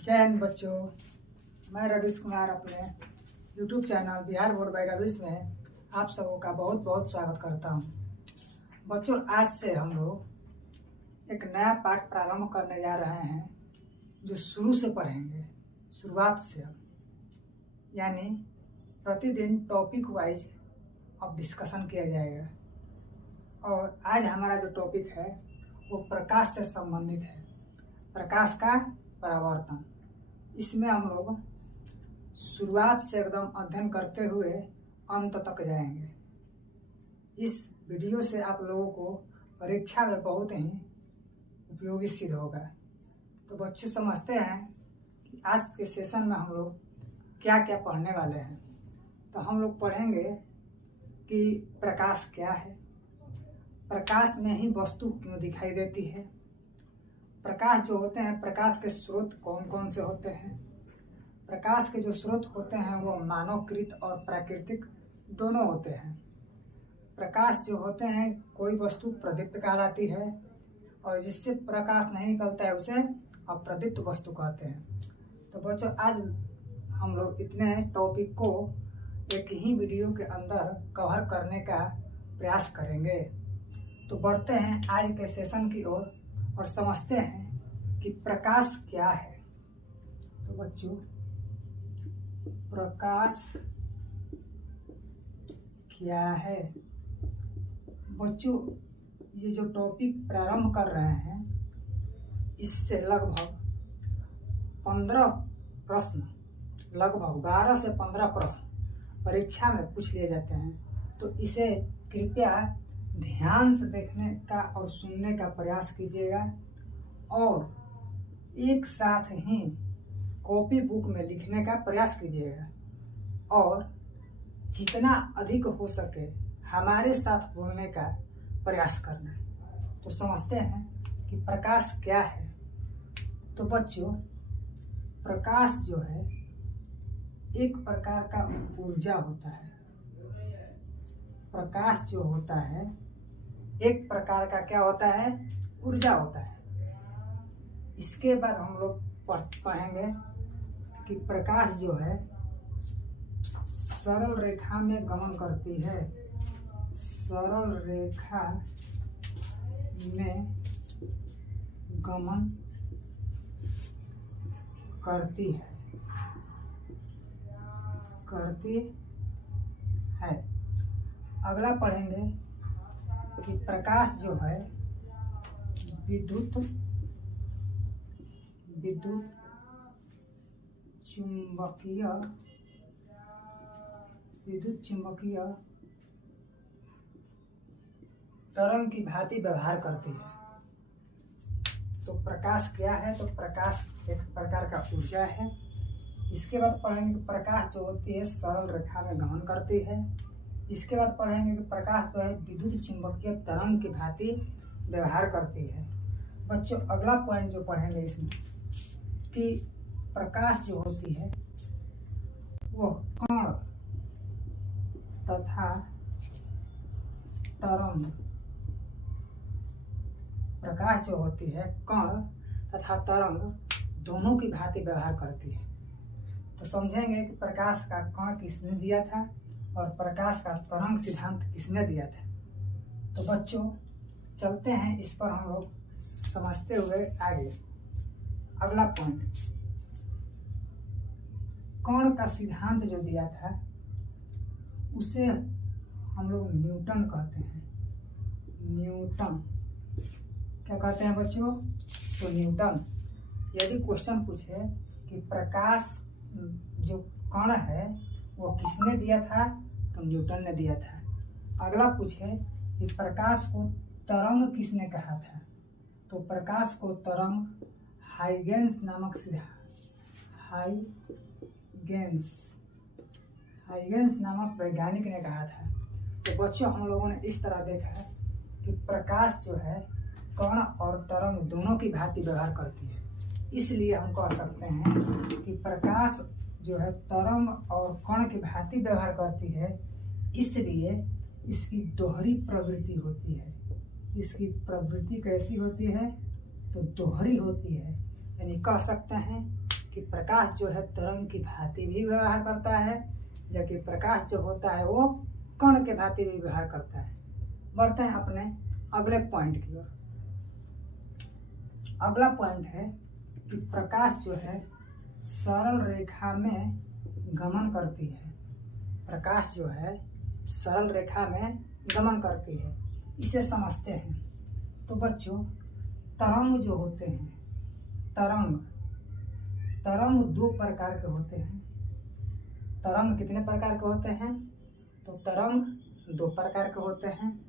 जय हिंद बच्चों, मैं रवीश कुमार अपने YouTube channel Bihar board by Ravish में आप सबों का बहुत बहुत स्वागत करता हूं। बच्चों, आज से हम लोग एक नया पाठ प्रारंभ करने जा रहे हैं जो शुरू से पढ़ेंगे, शुरुआत से। यानी प्रतिदिन टॉपिक वाइज अब डिस्कशन किया जाएगा। और आज हमारा जो टॉपिक है वो प्रकाश से संबंधित है, प्रकाश का परावर्तन। इसमें हम लोग शुरुआत से एकदम अध्ययन करते हुए अंत तक जाएंगे। इस वीडियो से आप लोगों को परीक्षा में बहुत ही उपयोगी सिद्ध होगा। तो बच्चे समझते हैं कि आज के सेशन में हम लोग क्या क्या पढ़ने वाले हैं। तो हम लोग पढ़ेंगे कि प्रकाश क्या है, प्रकाश में ही वस्तु क्यों दिखाई देती है, प्रकाश जो होते हैं, प्रकाश के स्रोत कौन कौन से होते हैं। प्रकाश के जो स्रोत होते हैं वो मानवकृत और प्राकृतिक दोनों होते हैं। प्रकाश जो होते हैं, कोई वस्तु प्रदीप्त कहलाती है और जिससे प्रकाश नहीं निकलता है उसे अप्रदीप्त वस्तु कहते हैं। तो बच्चों, आज हम लोग इतने टॉपिक को एक ही वीडियो के अंदर कवर करने का प्रयास करेंगे। तो बढ़ते हैं आज के सेशन की ओर और समझते हैं कि प्रकाश क्या है। तो बच्चों, प्रकाश क्या है? बच्चों, ये जो टॉपिक प्रारंभ कर रहे हैं इससे लगभग 15 प्रश्न, लगभग 12 से 15 प्रश्न परीक्षा में पूछ लिए जाते हैं। तो इसे कृपया ध्यान से देखने का और सुनने का प्रयास कीजिएगा और एक साथ ही कॉपी बुक में लिखने का प्रयास कीजिएगा और जितना अधिक हो सके हमारे साथ बोलने का प्रयास करना। तो समझते हैं कि प्रकाश क्या है। तो बच्चों, प्रकाश जो है एक प्रकार का ऊर्जा होता है। प्रकाश जो होता है एक प्रकार का क्या होता है? ऊर्जा होता है। इसके बाद हम लोग पढ़ेंगे कि प्रकाश जो है सरल रेखा में गमन करती है, सरल रेखा में गमन करती है। अगला पढ़ेंगे कि प्रकाश जो है विद्युत चुंबकीय तरंग की भांति व्यवहार करती है। तो प्रकाश क्या है? तो प्रकाश एक प्रकार का ऊर्जा है। इसके बाद पढ़ेंगे कि प्रकाश जो होती है सरल रेखा में गमन करती है। इसके बाद पढ़ेंगे कि प्रकाश जो है विद्युत चुंबकीय तरंग की भांति व्यवहार करती है। बच्चों, अगला पॉइंट जो पढ़ेंगे इसमें कि प्रकाश जो होती है वो कण तथा तरंग, प्रकाश जो होती है कण तथा तरंग दोनों की भांति व्यवहार करती है। तो समझेंगे कि प्रकाश का कण किसने दिया था और प्रकाश का तरंग सिद्धांत किसने दिया था। तो बच्चों, चलते हैं इस पर हम लोग समझते हुए आगे। अगला पॉइंट, कण का सिद्धांत जो दिया था उसे हम लोग न्यूटन कहते हैं। न्यूटन क्या कहते हैं बच्चों? तो न्यूटन। यदि क्वेश्चन पूछे कि प्रकाश जो कण है वो किसने दिया था, तो न्यूटन ने दिया था। अगला पूछे कि प्रकाश को तरंग किसने कहा था, तो प्रकाश को तरंग हाइगेंस नामक हाइगेंस नामक वैज्ञानिक ने कहा था। तो बच्चों, हम लोगों ने इस तरह देखा है कि प्रकाश जो है कण और तरंग दोनों की भांति व्यवहार करती है। इसलिए हम कह सकते हैं कि प्रकाश जो है तरंग और कण की भांति व्यवहार करती है, इसलिए इसकी दोहरी प्रवृत्ति होती है। इसकी प्रवृत्ति कैसी होती है? तो दोहरी होती है। यानी कह सकते हैं कि प्रकाश जो है तरंग की भांति भी व्यवहार करता है, जबकि प्रकाश जो होता है वो कण के भांति भी व्यवहार करता है। बढ़ते हैं अपने अगले पॉइंट की ओर। अगला पॉइंट है कि प्रकाश जो है सरल रेखा में गमन करती है। प्रकाश जो है सरल रेखा में गमन करती है, इसे समझते हैं। तो बच्चों, तरंग जो होते हैं, तरंग दो प्रकार के होते हैं। तरंग कितने प्रकार के होते हैं? तो तरंग दो प्रकार के होते हैं।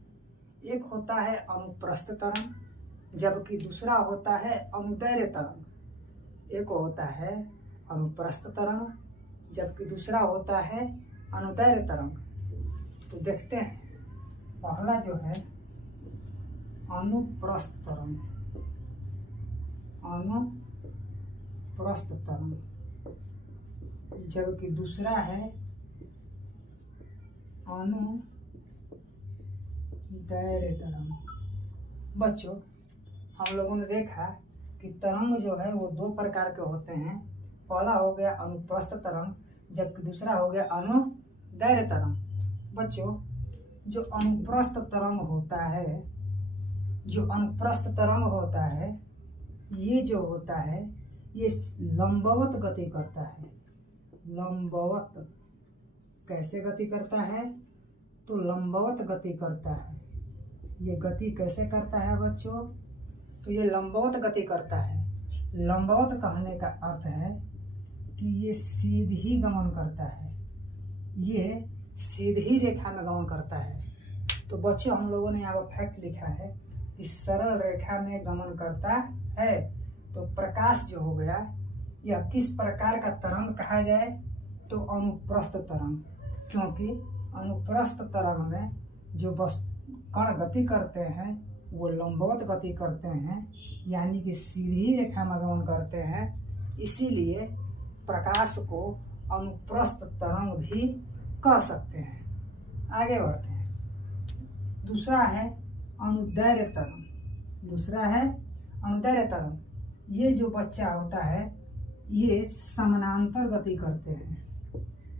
एक होता है अनुप्रस्थ तरंग, जबकि दूसरा होता है अनुदैर्घ्य तरंग। एक होता है अनुप्रस्थ तरंग, जबकि दूसरा होता है अनुदैर्घ्य तरंग। तो देखते हैं, पहला जो है अनुप्रस्थ तरंग, अनुप्रस्थ तरंग, जबकि दूसरा है अनुदैर्घ्य तरंग। बच्चों, हम लोगों ने देखा कि तरंग जो है वो दो प्रकार के होते हैं। पहला हो गया अनुप्रस्थ तरंग, जबकि दूसरा हो गया अनुदैर्घ्य तरंग। बच्चों, जो अनुप्रस्थ तरंग होता है, ये जो होता है ये लंबवत गति करता है। लंबवत कैसे गति करता है? तो लंबवत गति करता है। ये गति कैसे करता है बच्चों? तो ये लंबवत गति करता है। लंबवत कहने का अर्थ है कि ये सीधी गमन करता है, ये सीधी रेखा में गमन करता है। तो बच्चों, हम लोगों ने यहाँ पर फैक्ट लिखा है कि सरल रेखा में गमन करता है। तो प्रकाश जो हो गया, यह किस प्रकार का तरंग कहा जाए? तो अनुप्रस्थ तरंग, क्योंकि अनुप्रस्थ तरंग में जो कण गति करते हैं वो लंबवत गति करते हैं, यानी कि सीधी रेखा में गमन करते हैं। इसीलिए प्रकाश को अनुप्रस्थ तरंग भी कह सकते हैं। आगे बढ़ते हैं। दूसरा है अनुदैर्घ्य तरंग। ये जो बच्चा होता है ये समानांतर गति करते हैं।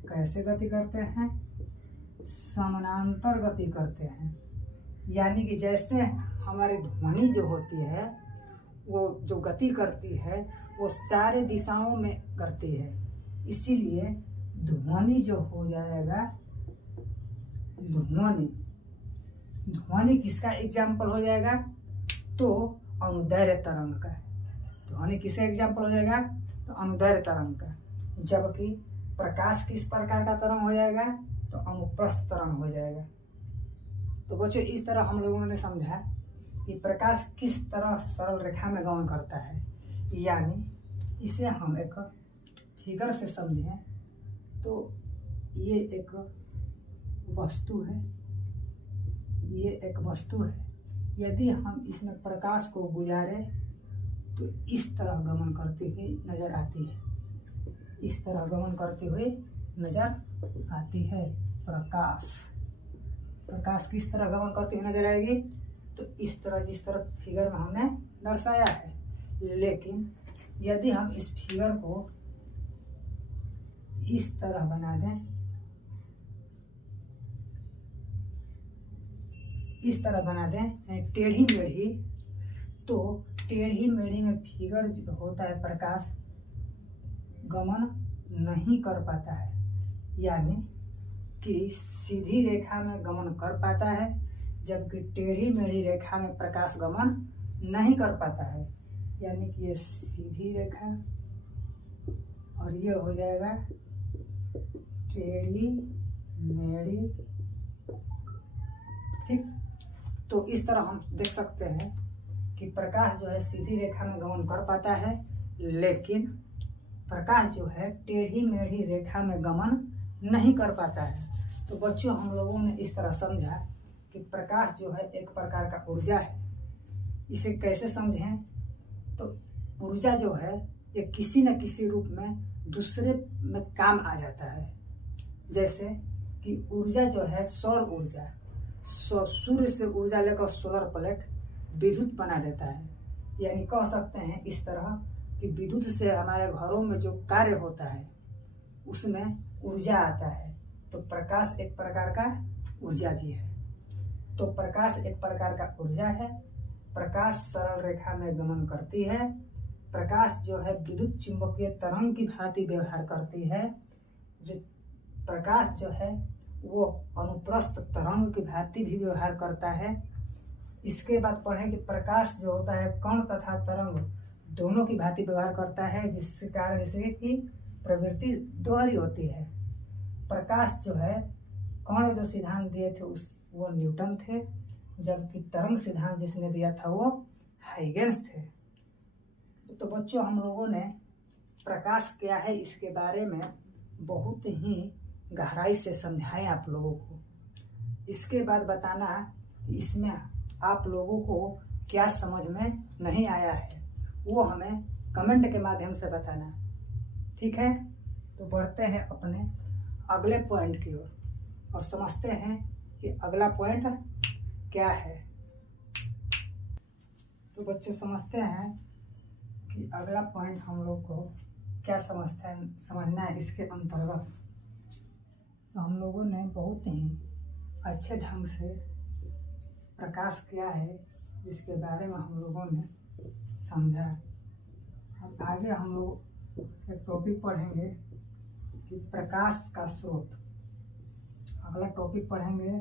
कैसे गति करते हैं? समानांतर गति करते हैं, यानी कि जैसे हमारी ध्वनि जो होती है वो जो गति करती है वो सारे दिशाओं में करती है। इसीलिए ध्वनि जो हो जाएगा, ध्वनि किसका एग्जाम्पल हो जाएगा? तो अनुदैर्घ्य तरंग का। ध्वनि किसका एग्जाम्पल हो जाएगा? तो अनुदैर्घ्य तरंग का। जबकि प्रकाश किस प्रकार का तरंग हो जाएगा? तो अनुप्रस्थ तरंग हो जाएगा। तो बच्चों, इस तरह हम लोगों ने समझा कि प्रकाश किस तरह सरल रेखा में गमन करता है। यानी इसे हम एक फिगर से समझें तो ये एक वस्तु है, यदि हम इसमें प्रकाश को गुजारें तो इस तरह गमन करती हुई नजर आती है। इस तरह गमन करती हुई नजर आती है प्रकाश किस तरह गमन करती हुई नजर आएगी? तो इस तरह, जिस तरह फिगर में हमने दर्शाया है। लेकिन यदि हम इस फिगर को इस तरह बना दें, टेढ़ी मेढ़ी, तो टेढ़ी मेढ़ी में फिगर जो होता है प्रकाश गमन नहीं कर पाता है, यानी कि सीधी रेखा में गमन कर पाता है, जबकि टेढ़ी मेढ़ी रेखा में प्रकाश गमन नहीं कर पाता है। यानी कि ये सीधी रेखा और ये हो जाएगा टेढ़ी मेढ़ी। ठीक, तो इस तरह हम देख सकते हैं कि प्रकाश जो है सीधी रेखा में गमन कर पाता है, लेकिन प्रकाश जो है टेढ़ी मेढ़ी रेखा में गमन नहीं कर पाता है। तो बच्चों, हम लोगों ने इस तरह समझा कि प्रकाश जो है एक प्रकार का ऊर्जा है। इसे कैसे समझें? तो ऊर्जा जो है ये किसी न किसी रूप में दूसरे में काम आ जाता है। जैसे कि ऊर्जा जो है सौर ऊर्जा, सूर्य से ऊर्जा लेकर सोलर प्लेट विद्युत बना देता है। यानी कह सकते हैं इस तरह कि विद्युत से हमारे घरों में जो कार्य होता है उसमें ऊर्जा आता है, तो प्रकाश एक प्रकार का ऊर्जा भी है। तो प्रकाश एक प्रकार का ऊर्जा है। प्रकाश सरल रेखा में गमन करती है। प्रकाश जो है विद्युत चुंबकीय तरंग की भांति व्यवहार करती है। जो प्रकाश जो है वो अनुप्रस्थ तरंग की भांति भी व्यवहार करता है। इसके बाद पढ़ें कि प्रकाश जो होता है कण तथा तरंग दोनों की भांति व्यवहार करता है, जिसके कारण जैसे कि प्रवृत्ति दोहरी होती है। प्रकाश जो है कण जो सिद्धांत दिए थे वो न्यूटन थे, जबकि तरंग सिद्धांत जिसने दिया था वो हाइगेंस थे। तो बच्चों, हम लोगों ने प्रकाश क्या है इसके बारे में बहुत ही गहराई से समझाएं आप लोगों को। इसके बाद बताना कि इसमें आप लोगों को क्या समझ में नहीं आया है, वो हमें कमेंट के माध्यम से बताना, ठीक है। तो बढ़ते हैं अपने अगले पॉइंट की ओर और समझते हैं कि अगला पॉइंट क्या है। तो बच्चों, समझते हैं कि अगला पॉइंट हम लोग को क्या समझना है इसके अंतर्गत। तो हम लोगों ने बहुत ही अच्छे ढंग से प्रकाश क्या है जिसके बारे में हम लोगों ने समझा। अब आगे हम लोग एक टॉपिक पढ़ेंगे कि प्रकाश का स्रोत। अगला टॉपिक पढ़ेंगे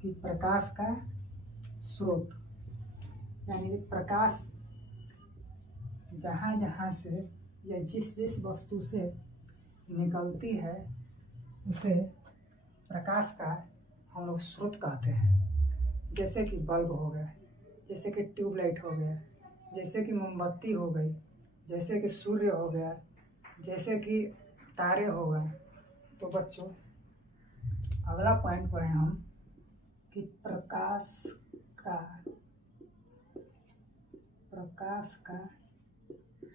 कि प्रकाश का स्रोत, यानी प्रकाश जहाँ जहाँ से या जिस जिस वस्तु से निकलती है उसे प्रकाश का हम लोग स्रोत कहते हैं। जैसे कि बल्ब हो गया, जैसे कि ट्यूबलाइट हो गया, जैसे कि मोमबत्ती हो गई, जैसे कि सूर्य हो गया, जैसे कि तारे हो गए। तो बच्चों, अगला पॉइंट पढ़ें हम कि प्रकाश का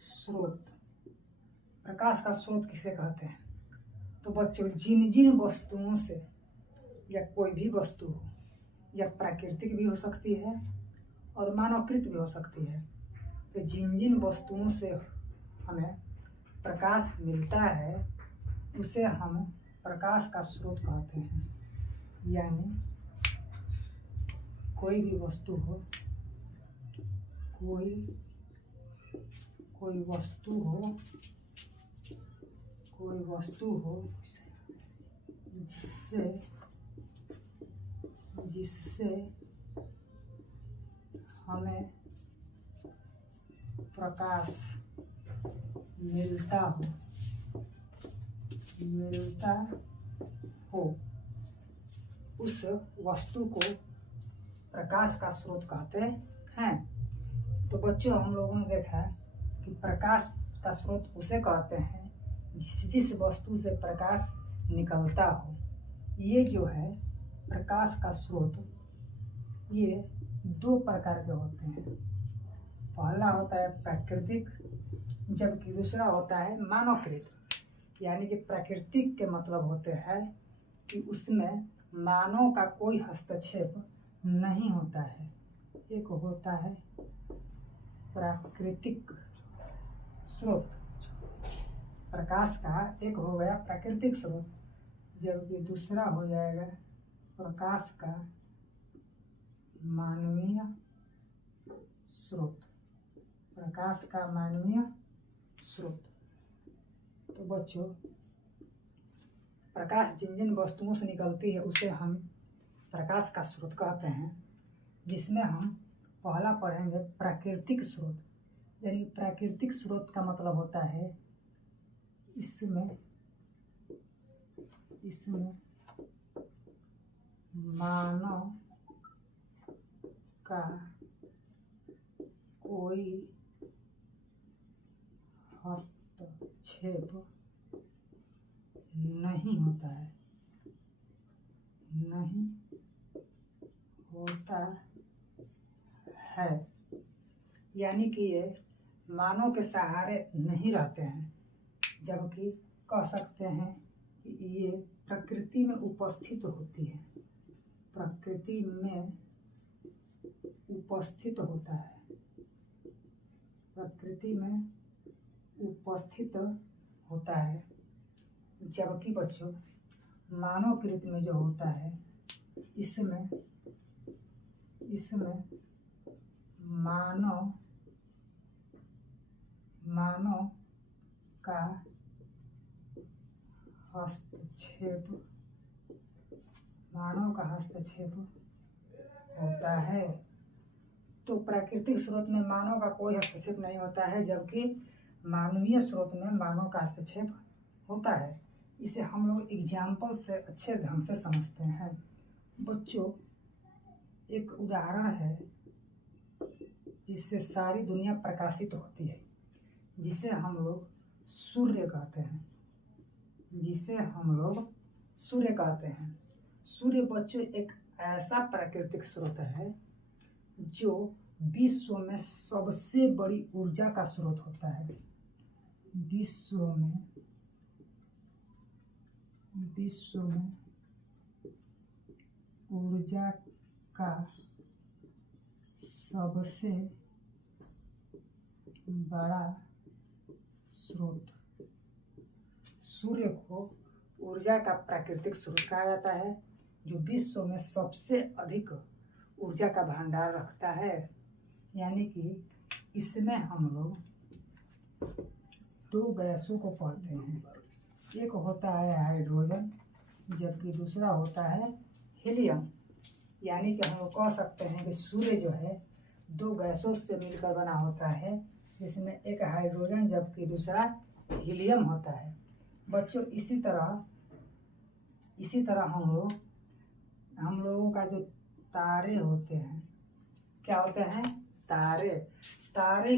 स्रोत। प्रकाश का स्रोत किसे कहते हैं? तो बच्चों, जिन जिन वस्तुओं से, या कोई भी वस्तु हो, या प्राकृतिक भी हो सकती है और मानवकृत भी हो सकती है, तो जिन जिन वस्तुओं से हमें प्रकाश मिलता है उसे हम प्रकाश का स्रोत कहते हैं। यानी कोई भी वस्तु हो, कोई वस्तु हो जिससे हमें प्रकाश मिलता हो उस वस्तु को प्रकाश का स्रोत कहते हैं। तो बच्चों, हम लोगों ने देखा कि प्रकाश का स्रोत उसे कहते हैं जिस वस्तु से प्रकाश निकलता हो। ये जो है प्रकाश का स्रोत, ये दो प्रकार के होते हैं। पहला होता है प्राकृतिक, जबकि दूसरा होता है मानवकृत। यानी कि प्राकृतिक के मतलब होते हैं कि उसमें मानव का कोई हस्तक्षेप नहीं होता है। एक होता है प्राकृतिक स्रोत, प्रकाश का एक हो गया प्राकृतिक स्रोत, जबकि दूसरा हो जाएगा प्रकाश का मानवीय स्रोत। प्रकाश का मानवीय स्रोत। तो बच्चों, प्रकाश जिन जिन वस्तुओं से निकलती है उसे हम प्रकाश का स्रोत कहते हैं, जिसमें हम पहला पढ़ेंगे प्राकृतिक स्रोत। यानी प्राकृतिक स्रोत का मतलब होता है इसमें मानव का कोई हस्तक्षेप नहीं होता है। यानी कि ये मानव के सहारे नहीं रहते हैं, जबकि कह सकते हैं कि ये प्रकृति में उपस्थित होती है, प्रकृति में उपस्थित होता है, प्रकृति में उपस्थित होता है, जबकि बच्चों मानव कृत में जो होता है इसमें मानव का हस्तक्षेप होता है। तो प्राकृतिक स्रोत में मानव का कोई हस्तक्षेप नहीं होता है, जबकि मानवीय स्रोत में मानव का हस्तक्षेप होता है। इसे हम लोग एग्जाम्पल से अच्छे ढंग से समझते हैं। बच्चों, एक उदाहरण है जिससे सारी दुनिया प्रकाशित होती है, जिसे हम लोग सूर्य कहते हैं। सूर्य बच्चों एक ऐसा प्राकृतिक स्रोत है जो विश्व में सबसे बड़ी ऊर्जा का स्रोत होता है। विश्व में ऊर्जा का सबसे बड़ा स्रोत। सूर्य को ऊर्जा का प्राकृतिक स्रोत कहा जाता है, जो विश्व में सबसे अधिक ऊर्जा का भंडार रखता है। यानी कि इसमें हम लोग दो गैसों को पढ़ते हैं, एक होता है हाइड्रोजन, जबकि दूसरा होता है हीलियम। यानी कि हम लोग कह सकते हैं कि सूर्य जो है दो गैसों से मिलकर बना होता है, जिसमें एक हाइड्रोजन जबकि दूसरा हीलियम होता है। बच्चों, इसी तरह हम लोगों का जो तारे होते हैं, क्या होते हैं? तारे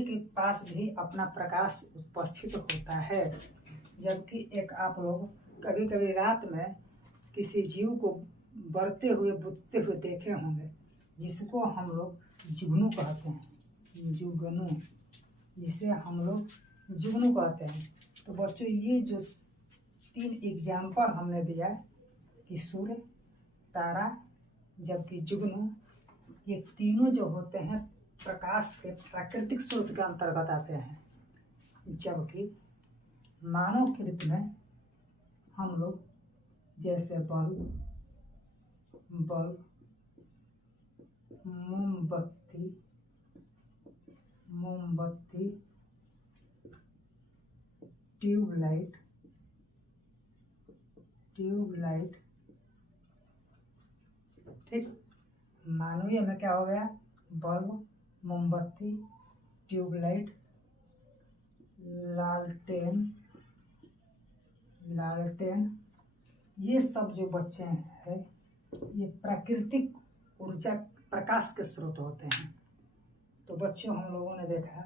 के पास भी अपना प्रकाश उपस्थित होता है। जबकि एक आप लोग कभी कभी रात में किसी जीव को बढ़ते हुए बुझते हुए देखे होंगे, जिसको हम लोग जुगनू कहते हैं। जिसे हम लोग जुगनू कहते हैं। तो बच्चों, ये जो 3 एग्जाम्पल हमने दिया कि सूर्य, तारा, जबकि जुगनू, ये तीनों जो होते हैं प्रकाश के प्राकृतिक स्रोत के अंतर्गत आते हैं। जबकि मानव कृत में हम लोग जैसे बल्ब, मोमबत्ती, ट्यूबलाइट, ठीक। मानवीय में क्या हो गया? बल्ब, मोमबत्ती, ट्यूबलाइट, लालटेन, ये सब जो बच्चे हैं ये प्राकृतिक ऊर्जा प्रकाश के स्रोत होते हैं। तो बच्चों, हम लोगों ने देखा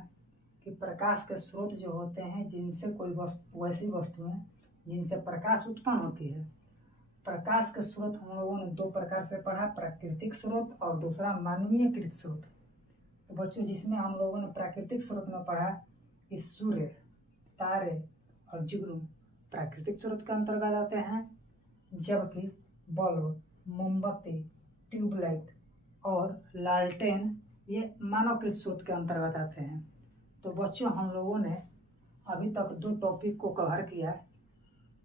कि प्रकाश के स्रोत जो होते हैं, जिनसे कोई वैसी वस्तुएं जिनसे प्रकाश उत्पन्न होती है। प्रकाश के स्रोत हम लोगों ने 2 प्रकार से पढ़ा, प्राकृतिक स्रोत और दूसरा मानवीय कृत स्रोत। तो बच्चों, जिसमें हम लोगों ने प्राकृतिक स्रोत में पढ़ा कि सूर्य, तारे और जुगनू प्राकृतिक स्रोत के अंतर्गत आते हैं, जबकि बल्ब, मोमबत्ती, ट्यूबलाइट और लालटेन ये मानवकृत स्रोत के अंतर्गत आते हैं। तो बच्चों, हम लोगों ने अभी तक 2 टॉपिक को कवर किया,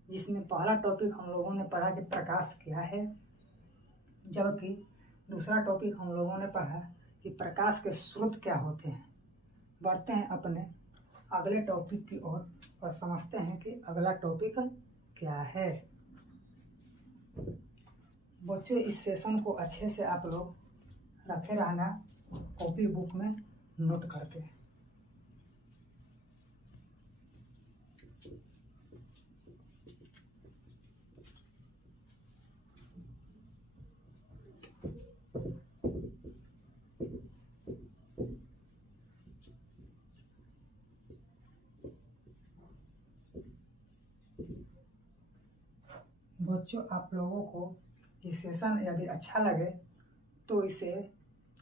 जिसमें पहला टॉपिक हम लोगों ने पढ़ा कि प्रकाश क्या है, जबकि दूसरा टॉपिक हम लोगों ने पढ़ा कि प्रकाश के स्रोत क्या होते हैं। बढ़ते हैं अपने अगले टॉपिक की ओर और समझते हैं कि अगला टॉपिक क्या है। बच्चों, इस सेशन को अच्छे से आप लोग रखे रहना, कॉपी बुक में नोट करते हैं। बच्चों, आप लोगों को ये सेशन यदि अच्छा लगे तो इसे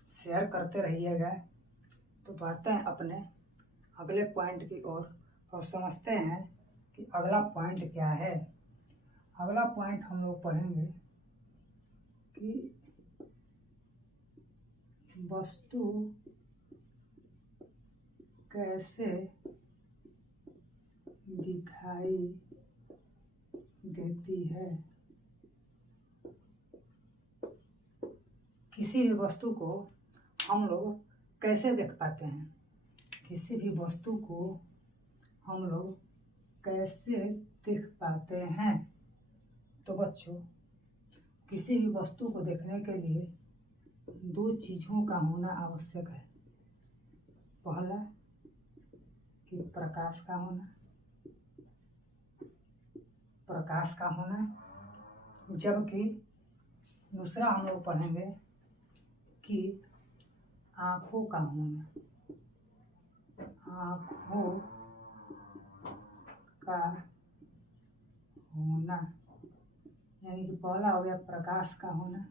शेयर करते रहिएगा। तो बढ़ते हैं अपने अगले पॉइंट की ओर और समझते हैं कि अगला पॉइंट क्या है। अगला पॉइंट हम लोग पढ़ेंगे कि वस्तु कैसे दिखाई देती है। किसी भी वस्तु को हम लोग कैसे देख पाते हैं? किसी भी वस्तु को हम लोग कैसे देख पाते हैं? तो बच्चों, किसी भी वस्तु को देखने के लिए दो चीज़ों का होना आवश्यक है। पहला कि प्रकाश का होना, जबकि दूसरा हम लोग पढ़ेंगे कि आँखों का होना, आँखों का होना। यानी कि पहला हो गया प्रकाश का होना,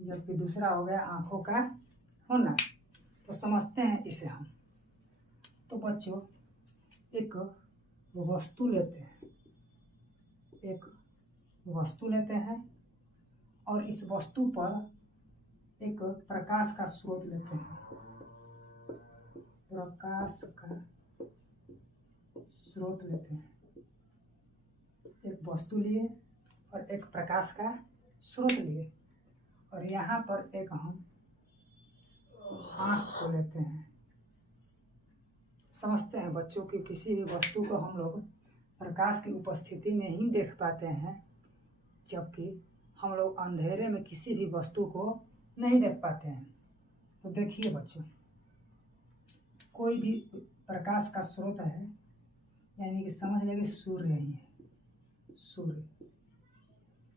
जबकि दूसरा हो गया आँखों का होना। तो समझते हैं इसे हम। तो बच्चों, एक वस्तु लेते हैं और इस वस्तु पर एक प्रकाश का स्रोत लेते हैं। प्रकाश का स्रोत लेते हैं। एक वस्तु लिए और एक प्रकाश का स्रोत लिए, और यहाँ पर एक हम आँख को लेते हैं। समझते हैं बच्चों कि किसी भी वस्तु को हम लोग प्रकाश की उपस्थिति में ही देख पाते हैं, जबकि हम लोग अंधेरे में किसी भी वस्तु को नहीं देख पाते हैं। तो देखिए बच्चों, कोई भी प्रकाश का स्रोत है, यानी कि समझ लेंगे सूर्य ही है। सूर्य,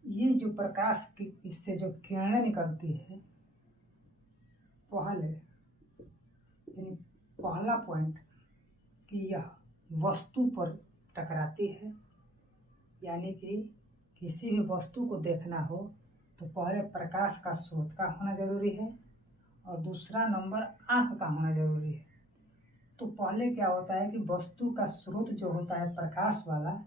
ये जो प्रकाश की इससे जो किरणें निकलती है, यानी पहला पॉइंट कि यह वस्तु पर टकराती है। यानी कि किसी भी वस्तु को देखना हो तो पहले प्रकाश का स्रोत का होना जरूरी है और दूसरा नंबर आँख का होना जरूरी है। तो पहले क्या होता है कि वस्तु का स्रोत जो होता है प्रकाश वाला,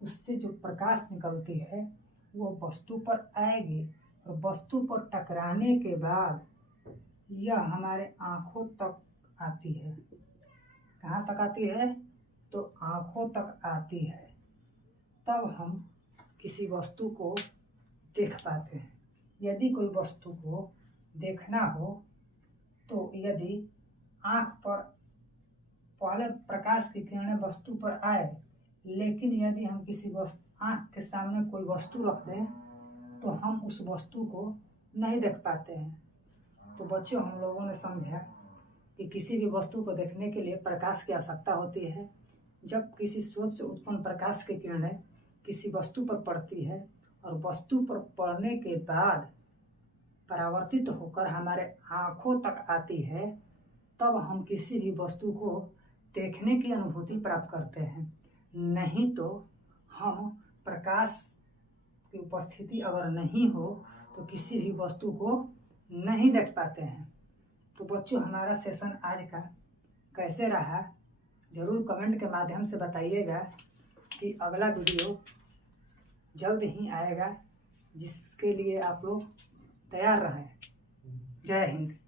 उससे जो प्रकाश निकलती है वो वस्तु पर आएगी और वस्तु पर टकराने के बाद यह हमारे आँखों तक आती है। कहाँ तक आती है? तो आँखों तक आती है। तब हम किसी वस्तु को देख पाते हैं। यदि कोई वस्तु को देखना हो तो यदि आँख पर पहले प्रकाश की किरणें वस्तु पर आए, लेकिन यदि हम किसी आँख के सामने कोई वस्तु रख दें तो हम उस वस्तु को नहीं देख पाते हैं। तो बच्चों, हम लोगों ने समझा कि किसी भी वस्तु को देखने के लिए प्रकाश की आवश्यकता होती है। जब किसी स्रोत से उत्पन्न प्रकाश की किरणें किसी वस्तु पर पड़ती है और वस्तु पर पड़ने के बाद परावर्तित होकर हमारे आँखों तक आती है, तब हम किसी भी वस्तु को देखने की अनुभूति प्राप्त करते हैं। नहीं तो हम प्रकाश की उपस्थिति अगर नहीं हो तो किसी भी वस्तु को नहीं देख पाते हैं। तो बच्चों, हमारा सेशन आज का कैसे रहा ज़रूर कमेंट के माध्यम से बताइएगा कि अगला वीडियो जल्द ही आएगा, जिसके लिए आप लोग तैयार रहें। जय हिंद।